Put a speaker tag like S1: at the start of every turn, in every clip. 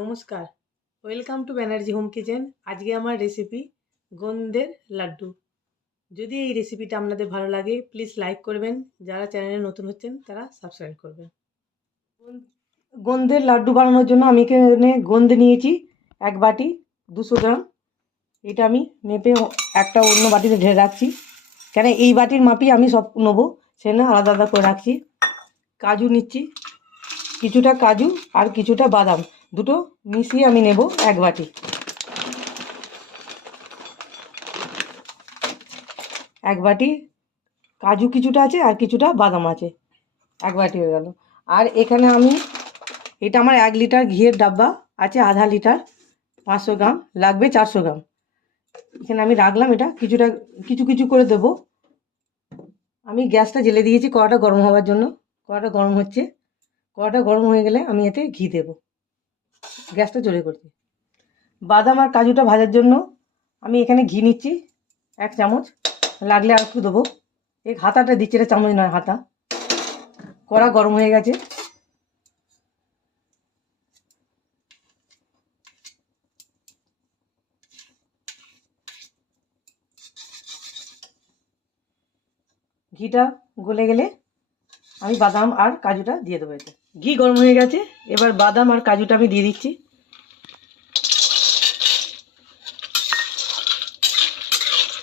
S1: নমস্কার। Welcome to Banerjee home kitchen আজকে আমার রেসিপি গন্ধের লাড্ডু। যদি এই রেসিপিটা আপনাদের ভালো লাগে প্লিজ লাইক করবেন। যারা চ্যানেলে নতুন হচ্ছেন, তারা সাবস্ক্রাইব করবেন। গন্ধের লাড্ডু বানানোর জন্য আমি এখানে গন্ধ নিয়েছি এক বাটি দুশো গ্রাম। এটা আমি মেপে একটা অন্য বাটিতে ঢেলে রাখছি। কেন এই বাটির মাপি আমি সব নেব সেখানে আলাদা আলাদা করে রাখছি। কাজু নিচ্ছি। কিছুটা কাজু আর কিছুটা বাদাম। দুটো মিশিয়ে আমি নেব এক বাটি। এক বাটি কাজু কিছুটা আছে আর কিছুটা বাদাম আছে। এক বাটি হয়ে গেল। আর এখানে আমি, এটা আমার এক লিটার ঘিয়ের ডাব্বা আছে, আধা লিটার, পাঁচশো গ্রাম, লাগবে চারশো গ্রাম। এখানে আমি রাখলাম এটা, কিছুটা, কিছু কিছু করে দেব। আমি গ্যাসটা জেলে দিয়েছি, কড়াটা গরম হওয়ার জন্য। কড়াটা গরম হচ্ছে। কড়াটা গরম হয়ে গেলে আমি এতে ঘি দেব। গ্যাসটা জোরে করছি বাদাম আর কাজুটা ভাজার জন্য আমি এখানে ঘি নিচ্ছি, এক চামচ। লাগলে আর একটু দেবো। এই হাতাটা দিচ্ছি, এটা চামচ নয়, হাতা। কড়া গরম হয়ে গেছে। ঘিটা গলে গেলে আমি বাদাম আর কাজুটা দিয়ে দেবো এতে। ঘি গরম হয়ে গেছে। এবার বাদাম আর কাজুটা আমি দিয়ে দিচ্ছি।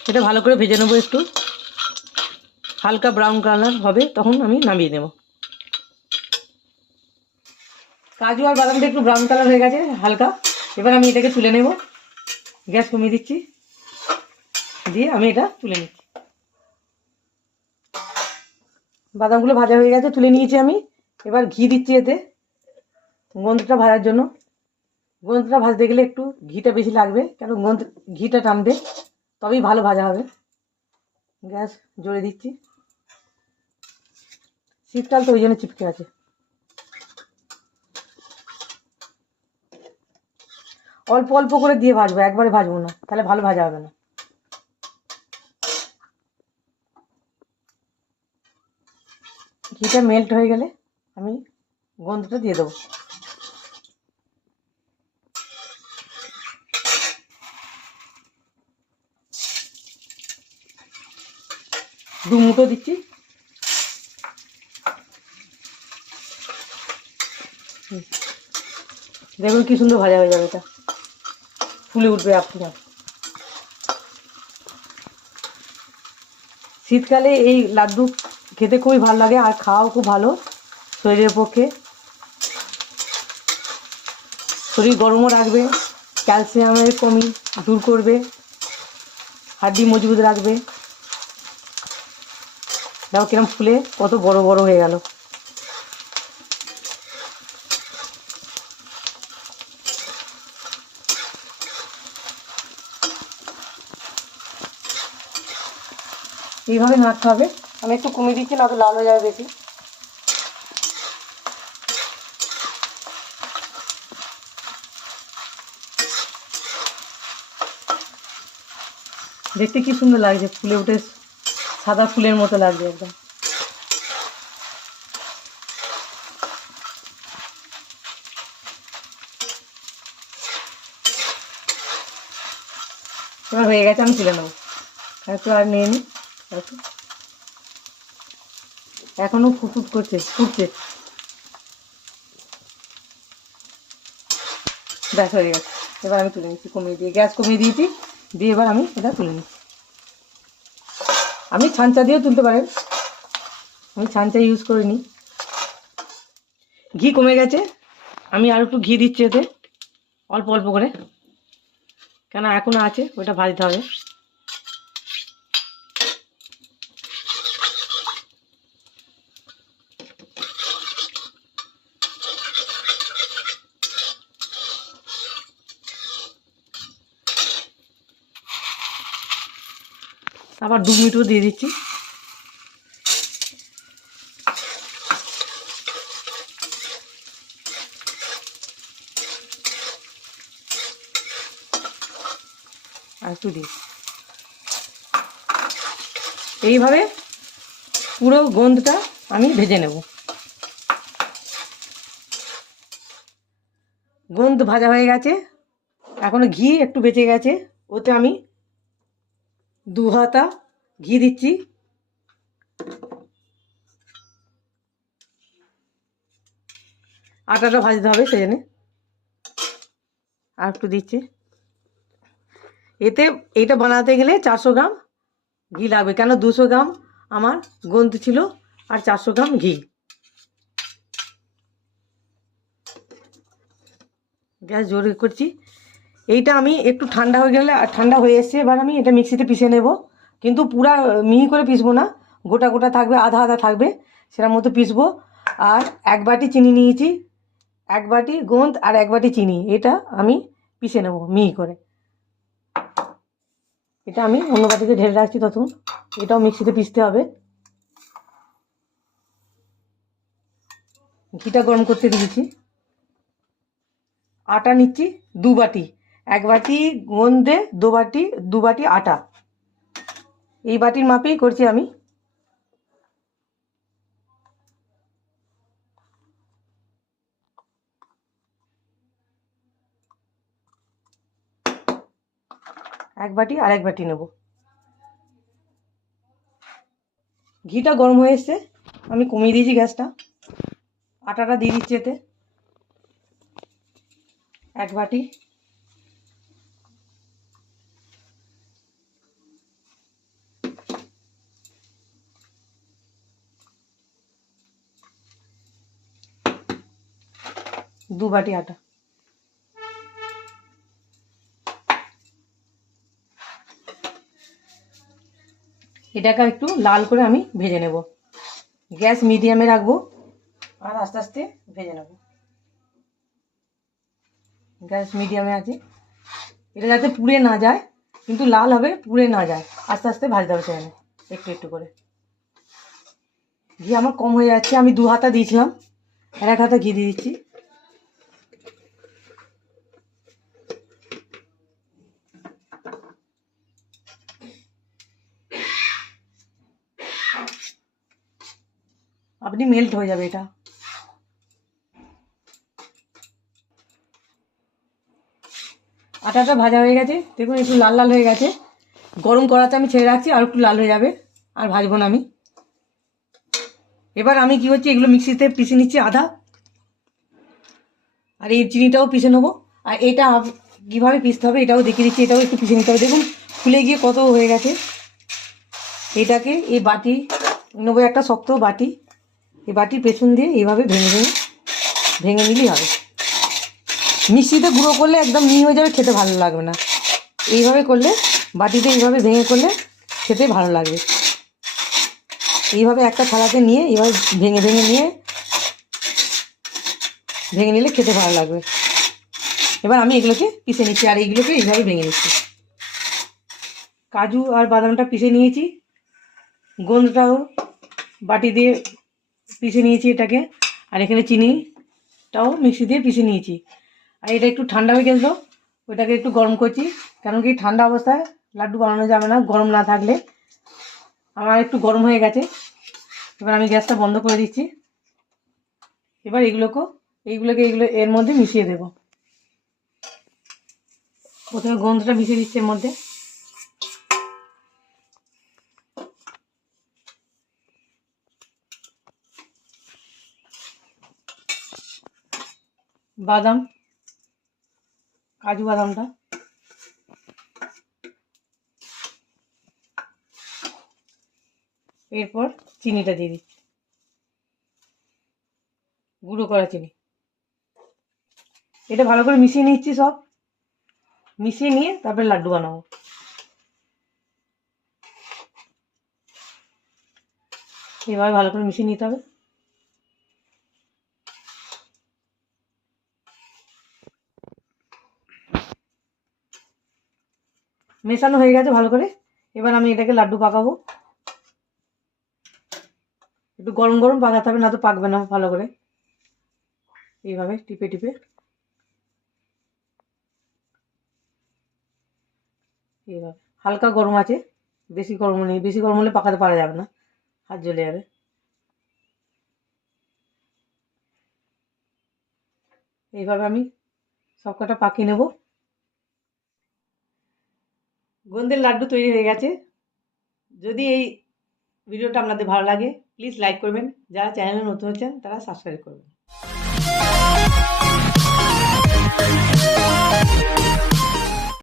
S1: এটা ভালো করে ভেজে নেব একটু। হালকা ব্রাউন কালার হবে, তখন আমি নামিয়ে নেব। কাজু আর বাদামটা একটু ব্রাউন কালার হয়ে গেছে, হালকা। এবার আমি এটাকে তুলে নেব। গ্যাস কমিয়ে দিচ্ছি। দিয়ে আমি এটা তুলে নিচ্ছি। বাদামগুলো ভাজা হয়ে গেছে, তুলে নিয়েছি আমি। এবার ঘি দিচ্ছি এতে। গন্ধটা ভাজার জন্য। গন্ধটা ভাজতে গেলে একটু ঘিটা বেশি লাগবে, কেন গন্ধ, ঘিটা টানবে, তবেই ভালো ভাজা হবে। গ্যাস জোরে দিচ্ছি। শীতকাল তো ওই জন্য চিপকে আছে। অল্প অল্প করে দিয়ে ভাজবো, একবারে ভাজবো না, তাহলে ভালো ভাজা হবে না। ঘিটা মেল্ট হয়ে গেলে আমি গন্ধটা দিয়ে দেবো। দু মুঠো দিচ্ছি। দেখুন কি সুন্দর ভাজা হয়ে যাবে এটা। ফুলে উঠবে আপনি শীতকালে এই লাড্ডু খেতে খুবই ভালো লাগে আর খাওয়াও খুব ভালো। শরীরের পক্ষে। শরীর গরমও রাখবে, ক্যালসিয়ামের কমি দূর করবে, হাড্ডি মজবুত রাখবে। দেখো কিরম ফুলে কত বড় বড় হয়ে গেল। এইভাবে নাড়তে হবে। আমি একটু কমিয়ে দিচ্ছি, না তো লাল হয়ে যাবে বেশি। দেখতে কি সুন্দর লাগছে, ফুলে উঠে সাদা ফুলের মতো লাগছে একদম। এবার হয়ে গেছে, আমি তুলে নেব। একটু আর নিয়ে একটু এখনও ফুটফুট করছে, ফুটছে। ব্যাস, হয়ে গেছে। এবার আমি তুলে নিচ্ছি, কমিয়ে দিয়ে, গ্যাস কমিয়ে দিয়েছি। দিয়ে এবার আমি এটা তুলে নিই। আপনি ছাঞ্চা দিয়েও তুলতে পারেন। আমি ছাঞ্চা ইউজ করিনি ঘি কমে গেছে। আমি আর একটু ঘি দিচ্ছি এতে। অল্প অল্প করে। কেন এখনও আছে ওইটা ভাজতে হবে। আবার দু মিনিটও দিয়ে দিচ্ছি। আর একটু দিই। এইভাবে পুরো গন্ধটা আমি ভেজে নেব। গোন্দ ভাজা হয়ে গেছে। এখনও ঘি একটু বেঁচে গেছে। ওতে আমি দু হাতা ঘি দিচ্ছি। আটাটা ভাজতে হবে সেজন্য আর একটু দিচ্ছি। এতে এইটা বানাতে গেলে চারশো গ্রাম ঘি লাগবে। কেন দুশো গ্রাম? আমার গন্ত ছিল আর চারশো গ্রাম ঘি। গ্যাস জোরে করছি। এইটা আমি একটু ঠান্ডা হয়ে গেলে, আর ঠান্ডা হয়ে এসছে, এবার আমি এটা মিক্সিতে পিষে নেব। কিন্তু পুরা মিহি করে পিষবো না, গোটা গোটা থাকবে, আধা আধা থাকবে, সেটার মতো পিষবো। আর এক বাটি চিনি নিয়েছি, এক বাটি গোঁদ আর এক বাটি চিনি, এটা আমি পিষে নেব মিহি করে। এটা আমি অন্য বাটিতে ঢেলে রাখছি তখন এটাও মিক্সিতে পিষতে হবে। ঘিটা গরম করতে দিয়েছি। আটা নিচ্ছি দু বাটি। এক বাটি গোন্দে দু বাটি দু বাটি আটা। এই বাটির মাপেই করছি আমি। এক বাটি আর এক বাটি নেব। ঘিটা গরম হয়ে এসছে। আমি কমিয়ে দিয়েছি গ্যাসটা। আটাটা দিয়ে দিচ্ছি এতে। এক বাটি। দু বাটি আটা। এটাকে একটু লাল করে আমি ভেজে নেব। গ্যাস মিডিয়ামে রাখব আর আস্তে আস্তে ভেজে নেব। গ্যাস মিডিয়ামে আছে। এটা যাতে পুড়ে না যায়, কিন্তু লাল হবে, পুড়ে না যায়। আস্তে আস্তে ভাজতে হবে সেখানে, একটু একটু করে। ঘি আমার কম হয়ে যাচ্ছে, আমি দু হাতা দিয়েছিলাম, আর এক হাতা ঘি দিয়ে দিচ্ছি। আপনি মেল্ট হয়ে যাবে এটা। আটাটা ভাজা হয়ে গেছে। দেখুন, একটু লাল লাল হয়ে গেছে। গরম করাতে আমি ছেড়ে রাখছি, আর একটু লাল হয়ে যাবে। আর ভাজবো না আমি। এবার আমি কি হচ্ছে, এগুলো মিক্সিতে পিষে নিচ্ছি আধা আর এই চিনিটাও পিষে নেব। আর এটা কীভাবে পিষতে হবে এটাও দেখিয়ে দিচ্ছি, এটাও একটু পিষে নিতে হবে। দেখুন, ফুলে গিয়ে কত হয়ে গেছে। এটাকে এই বাটি, নেব একটা শক্ত বাটি। এই বাটির পেছন দিয়ে এইভাবে ভেঙে ভেঙে ভেঙে নিলেই হবে। মিক্সিতে গুঁড়ো করলে একদম মিহি হয়ে যাবে, খেতে ভালো লাগবে না। এইভাবে করলে, বাটিতে এইভাবে ভেঙে করলে খেতে ভালো লাগবে। এইভাবে একটা থালাতে নিয়ে এইভাবে ভেঙে ভেঙে নিয়ে, ভেঙে নিলে খেতে ভালো লাগবে। এবার আমি এগুলোকে পিষে নিচ্ছি, আর এইগুলোকে এইভাবে ভেঙে নিচ্ছি। কাজু আর বাদামটা পিষে নিয়েছি। গোন্দটাও বাটি দিয়ে পিষে নিয়েছি এটাকে। আর এখানে চিনিটাও মিক্সি দিয়ে পিষে নিয়েছি। আর এটা একটু ঠান্ডা হয়ে গেছিল ওইটাকে একটু গরম করছি। কারণ কি ঠান্ডা অবস্থায় লাড্ডু বানানো যাবে না, গরম না থাকলে। আমার একটু গরম হয়ে গেছে। এবার আমি গ্যাসটা বন্ধ করে দিচ্ছি। এবার এগুলোকেও এইগুলোকে এইগুলো এর মধ্যে মিশিয়ে দেব। প্রথমে গন্ধটা মিশিয়ে দিচ্ছি এর মধ্যে। বাদাম, কাজু বাদামটা। এরপর চিনিটা দিয়ে দিচ্ছি। গুঁড়ো করা চিনি। এটা ভালো করে মিশিয়ে নিচ্ছি সব। মিশিয়ে নিয়ে তারপরে লাড্ডু বানাবো। এভাবে ভালো করে মিশিয়ে নিতে হবে। মেশানো হয়ে গেছে ভালো করে। এবার আমি এটাকে লাড্ডু পাকাবো। একটু গরম গরম পাকাতে হবে না তো পাকবে না ভালো করে। এইভাবে টিপে টিপে। এইভাবে। হালকা গরম আছে, বেশি গরম নেই, বেশি গরম হলে পাকাতে পারা যাবে না, হাত জ্বলে যাবে। এইভাবে আমি সব কটা পাকিয়ে নেব। গোন্দের লাড্ডু তৈরি হয়ে গেছে। যদি এই ভিডিওটা আপনাদের ভালো লাগে প্লিজ লাইক করবেন। যারা চ্যানেলে নতুন হচ্ছেন, তারা সাবস্ক্রাইব করবেন।